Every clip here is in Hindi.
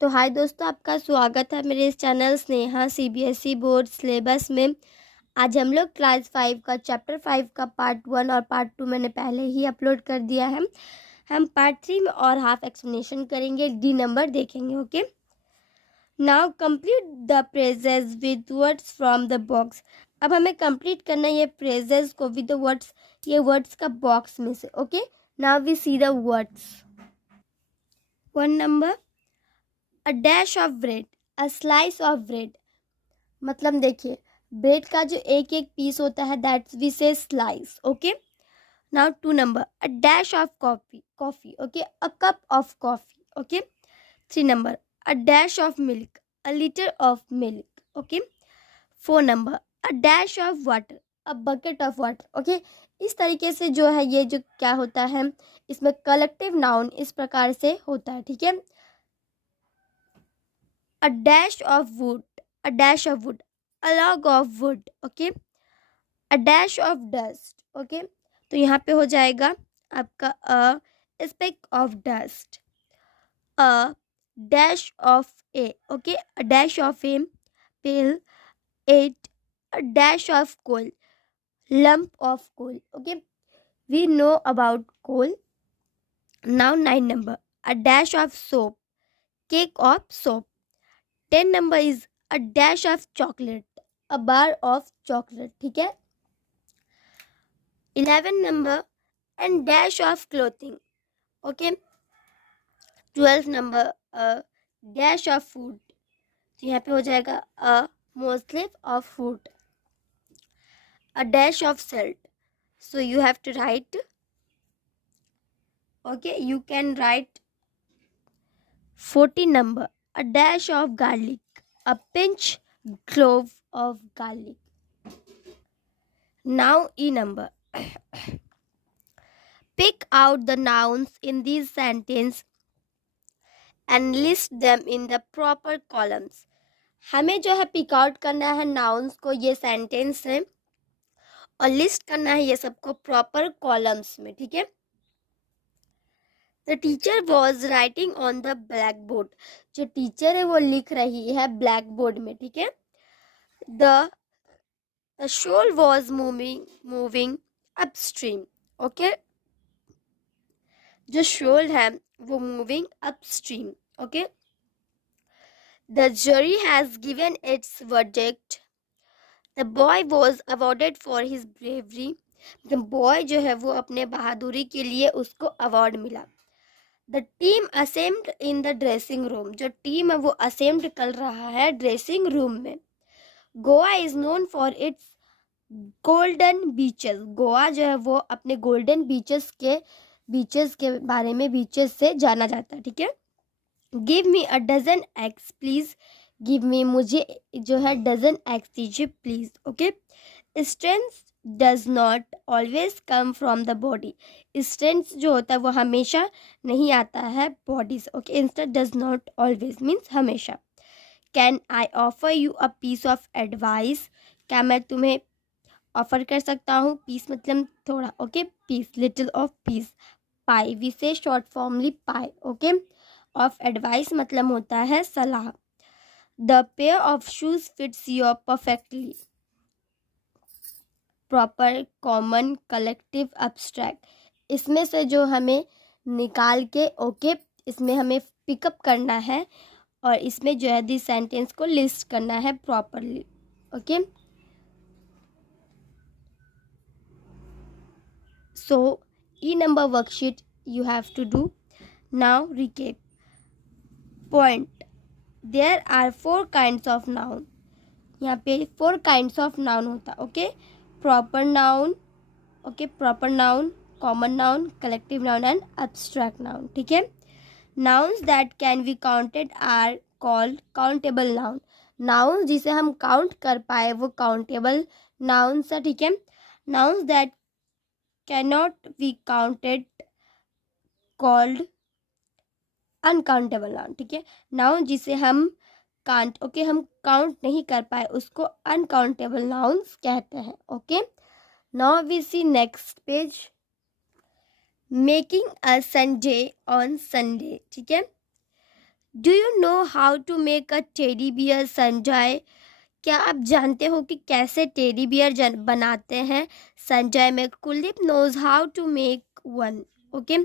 तो हाय दोस्तों, आपका स्वागत है मेरे इस channel Sneha CBSE board syllabus में। आज हम लोग क्लास 5 का चैप्टर 5 का पार्ट 1 और पार्ट 2 मैंने पहले ही अपलोड कर दिया है। हम पार्ट 3 में और हाफ एक्सप्लेनेशन करेंगे, डी नंबर देखेंगे। Okay, now complete the phrases with words from the box. अब हमें कंप्लीट करना है ये फ्रेजेस को विद द वर्ड्स, ये वर्ड्स का बॉक्स में से। Okay, now we see the words. 1 number, a dash of bread, a slice of bread. मतलब देखिए, ब्रेड का जो एक एक पीस होता है दैट्स वी से slice. Okay, now 2 number, a dash of coffee, coffee. Okay, a cup of coffee. Okay, 3 number, a dash of milk, a litre of milk. Okay, 4 number, a dash of water, a bucket of water. Okay, इस तरीके से जो है ये जो क्या होता है, इसमें कलेक्टिव नाउन इस प्रकार से होता है। ठीक है, a dash of wood, a dash of wood, a log of wood. Okay, a dash of dust. Okay, तो यहाँ पे हो जाएगा आपका a speck of dust, a dash of a. Okay, a dash of a pill, eight, a dash of coal, lump of coal. Okay, we know about coal. Now 9 number, a dash of soap, cake of soap. 10 number is a dash of chocolate, a bar of chocolate. ठीक है, 11 number, and dash of clothing. Okay, 12 number, a dash of food. तो यहाँ पे हो जाएगा a morsel of food, a dash of salt. So you have to write. Okay, you can write 14 number, a dash of garlic, a pinch clove of garlic. Now E number. Pick out the nouns in these sentence and list them in the proper columns. हमें जो है पिक आउट करना है नाउन्स को, ये सेंटेंस है, और लिस्ट करना है ये सबको प्रॉपर कॉलम्स में। ठीक है, the teacher was writing on the black board. जो टीचर है वो लिख रही है ब्लैक बोर्ड में। ठीक है, the shoal was moving upstream. Okay, जो शोल है वो moving upstream. Okay, the jury has given its verdict. The boy was awarded for his bravery. The boy जो है वो अपने बहादुरी के लिए उसको अवार्ड मिला। The team assembled in the dressing room. जो टीम है वो assembled कर रहा है ड्रेसिंग रूम में। Goa is known for its golden beaches. Goa जो है वो अपने गोल्डन बीचेस के बारे में बीचेस से जाना जाता है। ठीक है, give me a dozen eggs please. Give me, मुझे जो है डजन एग्स दीजिए please. Okay, strength does not always come from the body. Strength जो होता है वो हमेशा नहीं आता है बॉडी से। Okay, instead does not always means हमेशा। Can I offer you a piece of advice. क्या मैं तुम्हें ऑफर कर सकता हूँ? पीस मतलब थोड़ा। Okay, piece, little of piece. Pie, we say short formally pie. Okay, of advice मतलब होता है सलाह। The pair of shoes fits your perfectly. Proper, common, collective, abstract, इसमें से जो हमें निकाल के ओके इसमें हमें पिकअप करना है और इसमें जो है दिस सेंटेंस को लिस्ट करना है properly. Okay, so E number worksheet you have to do. Now recap. Point. There are 4 kinds of noun. यहाँ पे 4 kinds of noun होता है। Okay, proper noun, okay, proper noun, common noun, collective noun and abstract noun. ठीक है, nouns that can be counted are called countable noun. Nouns जिसे हम काउंट कर पाए वो काउंटेबल नाउन्स है। ठीक है, nouns that can not be counted called uncountable noun. ठीक है, नाउन जिसे हम कांट, ओके, हम काउंट नहीं कर पाए उसको अनकाउंटेबल नाउन्स कहते हैं। Okay, now we see next page, making a sundae on Sunday. ठीक है, do you know how to make a teddy bear Sanjay? क्या आप जानते हो कि कैसे टेडी बियर बनाते हैं? संजय में Kuldeep knows how to make one. Okay,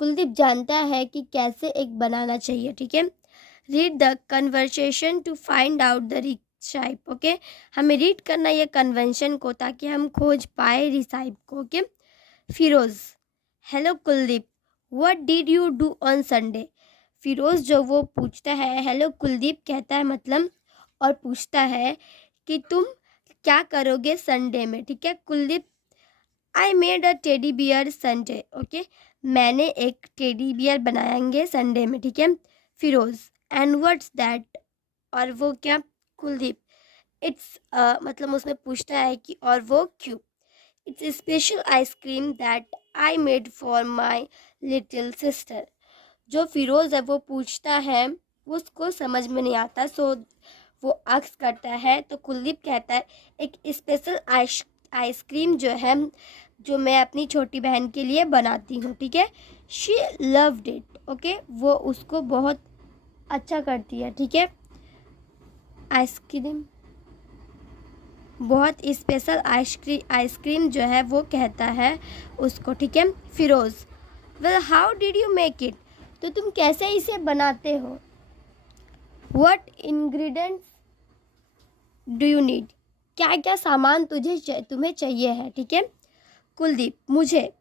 Kuldeep जानता है कि कैसे एक बनाना चाहिए। ठीक है, read the conversation to find out the recipe. Okay, हमें रीड करना ये कन्वेंशन को ताकि हम खोज पाए रिसाइप को। Okay, Firoz, hello Kuldeep, what did you do on Sunday? Firoz जो वो पूछता है, हेलो कुलदीप कहता है मतलब, और पूछता है कि तुम क्या करोगे संडे में। ठीक है, Kuldeep, I made a teddy beer Sunday. Okay, मैंने एक टेडी बियर बनाएंगे संडे में। ठीक है, फिरोज, एंड व्हाट्स दैट? और वो क्या? कुलदीप, इट्स मतलब उसमें पूछता है कि और वो क्यों? It's special ice cream that I made for my little sister. जो फिरोज है वो पूछता है, उसको समझ में नहीं आता, सो वो आस्क करता है। तो कुलदीप कहता है एक स्पेशल आइसक्रीम जो है, जो मैं अपनी छोटी बहन के लिए बनाती हूँ। ठीक है, शी लव्ड इट। ओके, वो उसको बहुत अच्छा करती है। ठीक है, आइसक्रीम बहुत स्पेशल आइसक्रीम जो है वो कहता है उसको। ठीक है, Firoz, well how did you make it? तो तुम कैसे इसे बनाते हो? What ingredients do you need? क्या क्या सामान तुम्हें चाहिए है? ठीक है, कुलदीप, मुझे,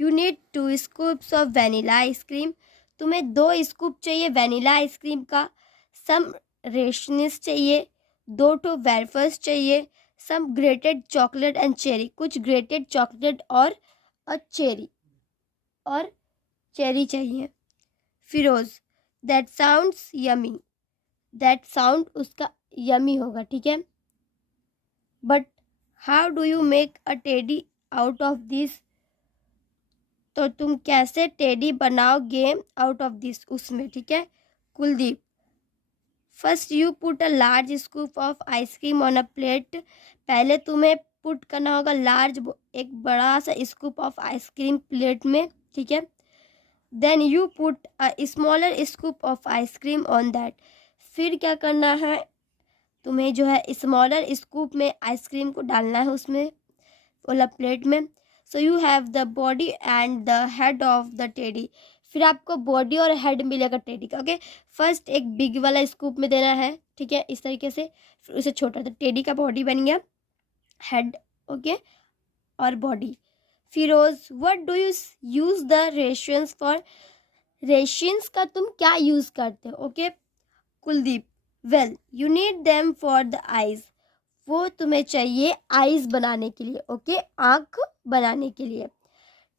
you need 2 scoops of vanilla ice cream. तुम्हें 2 स्कूप चाहिए वनीला आइसक्रीम का। सम रेशनिस चाहिए, 2 ठो वेफर्स चाहिए। Some grated chocolate and cherry, कुछ ग्रेटेड चॉकलेट और चेरी चाहिए। Firoz, that sounds yummy. That sound उसका यमी होगा। ठीक है, but how do you make a teddy out of this? तो तुम कैसे टेडी बनाओगे आउट ऑफ दिस, उसमें? ठीक है, Kuldeep, first you put a large scoop of ice cream on a plate. पहले तुम्हें पुट करना होगा एक बड़ा सा स्कूप ऑफ आइसक्रीम प्लेट में। ठीक है, then you put a smaller scoop of ice cream on that. फिर क्या करना है, तुम्हें जो है स्मॉलर स्कूप में आइसक्रीम को डालना है उसमें, वाला प्लेट में। So you have the body and the head of the teddy. फिर आपको बॉडी और हेड मिलेगा टेडी का। ओके, फर्स्ट एक बिग वाला स्कूप में देना है। ठीक है, इस तरीके से, फिर उसे छोटा, तो टेडी का बॉडी बन गया, हेड, ओके, और body. Firoz, what do you use the raisins for? Raisins का तुम क्या यूज करते हो? Okay, Kuldeep, well you need them for the eyes. वो तुम्हें चाहिए आईज बनाने के लिए। ओके, आंख बनाने के लिए।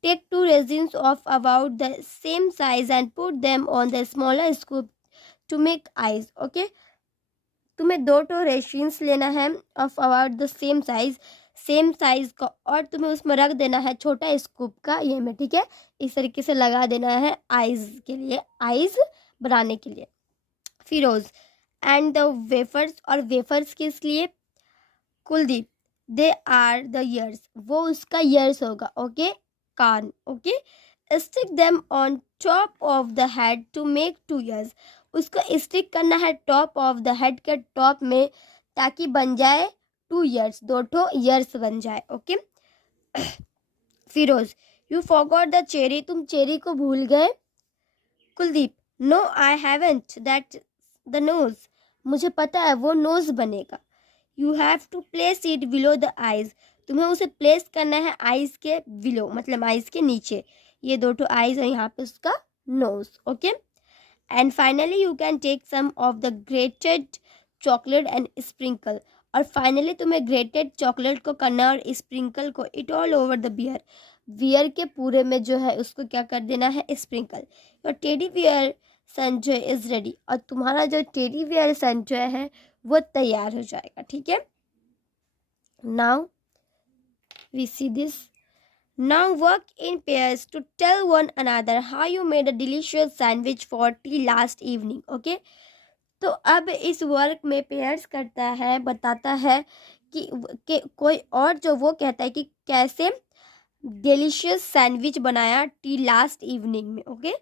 Take 2 raisins of about the same size and put them on the smaller scoop to make eyes. Okay, तुम्हें 2 ठो रेजिन्स लेना है of about the same size का, और तुम्हें उसमें रख देना है छोटा स्कूप का ये में। ठीक है, इस तरीके से लगा देना है आईज के लिए, आईज बनाने के लिए। फिरोज, एंड द वेफर्स, और वेफर्स किस लिए? Kuldeep, they are the ears, वो उसका ईयर्स होगा। ओके, कान। Okay, stick them on top of the head to make 2 ears. उसको स्टिक करना है टॉप ऑफ द हेड के टॉप में, ताकि बन जाए 2 ईयर्स, 2 ठो ईयर्स बन जाए। Okay, Firoz, you forgot the cherry, तुम चेरी को भूल गए। Kuldeep, no I haven't, that the nose, मुझे पता है वो नोज बनेगा। You have to place it below the eyes, तुम्हें उसे प्लेस करना है आईज के बिलो, मतलब आईज के नीचे। ये 2 ठो आईज है, यहाँ पे उसका nose. Okay, and finally you can take some of the grated chocolate and sprinkle. और फाइनली तुम्हें ग्रेटेड चॉकलेट को करना और स्प्रिंकल को it all over the bear के पूरे में जो है उसको क्या कर देना है, sprinkle. Your teddy bear Sanjay is ready, और तुम्हारा जो टेडी बियर संजय है वो तैयार हो जाएगा। ठीक है, now we see this. Now work in pairs to tell one another how you made a delicious sandwich for tea last evening. Okay, तो अब इस वर्क में पेयर्स करता है, बताता है कि कोई और जो वो कहता है कि कैसे डिलीशियस सैंडविच बनाया टी लास्ट इवनिंग में। Okay,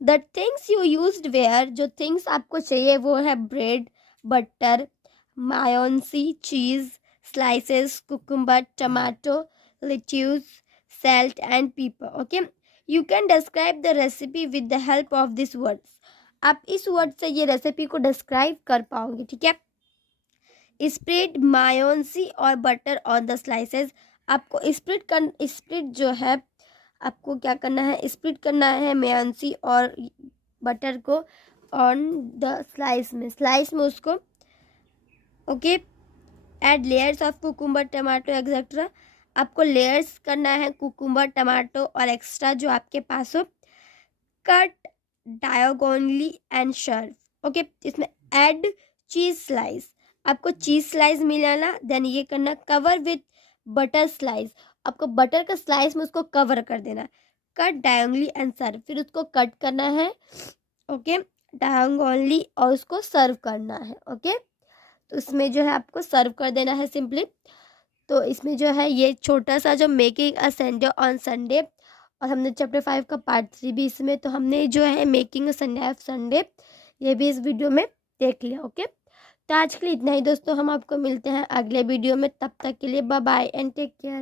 the things you used were, जो थिंग्स आपको चाहिए वो है bread, butter, mayonnaise, cheese, slices, cucumber, tomato, lettuce, salt and pepper. Okay, you can describe the recipe with the help of these words. आप इस वर्ड से ये रेसिपी को डिस्क्राइब कर पाओगे. ठीक है. स्प्रेड मायोनसी और बटर ऑन द स्लाइसेस. आपको स्प्रेड जो है आपको क्या करना है, स्प्रेड करना है मेयोनेज़ और बटर को ऑन द स्लाइस में उसको. Okay. Add layers of cucumber, tomato etcetera. आपको लेयर्स करना है कुकुम्बर, टमाटो और एक्स्ट्रा जो आपके पास हो. Cut diagonally and serve. Okay. इसमें ऐड चीज स्लाइस. आपको चीज स्लाइस मिलाना. देन ये करना कवर विथ बटर स्लाइस. आपको बटर का स्लाइस में उसको कवर कर देना. Cut diagonally and serve. फिर उसको कट करना है. ओके. डायगोनली और उसको सर्व करना है. ओके. तो इसमें जो है आपको सर्व कर देना है सिंपली. तो इसमें जो है ये छोटा सा जो making a sundae on Sunday, और हमने चैप्टर 5 का पार्ट 3 भी इसमें, तो हमने जो है making a Sunday off Sunday ये भी इस वीडियो में देख लिया. ओके. तो आज के लिए इतना ही दोस्तों. हम आपको मिलते हैं अगले वीडियो में. तब तक के लिए bye bye and take care.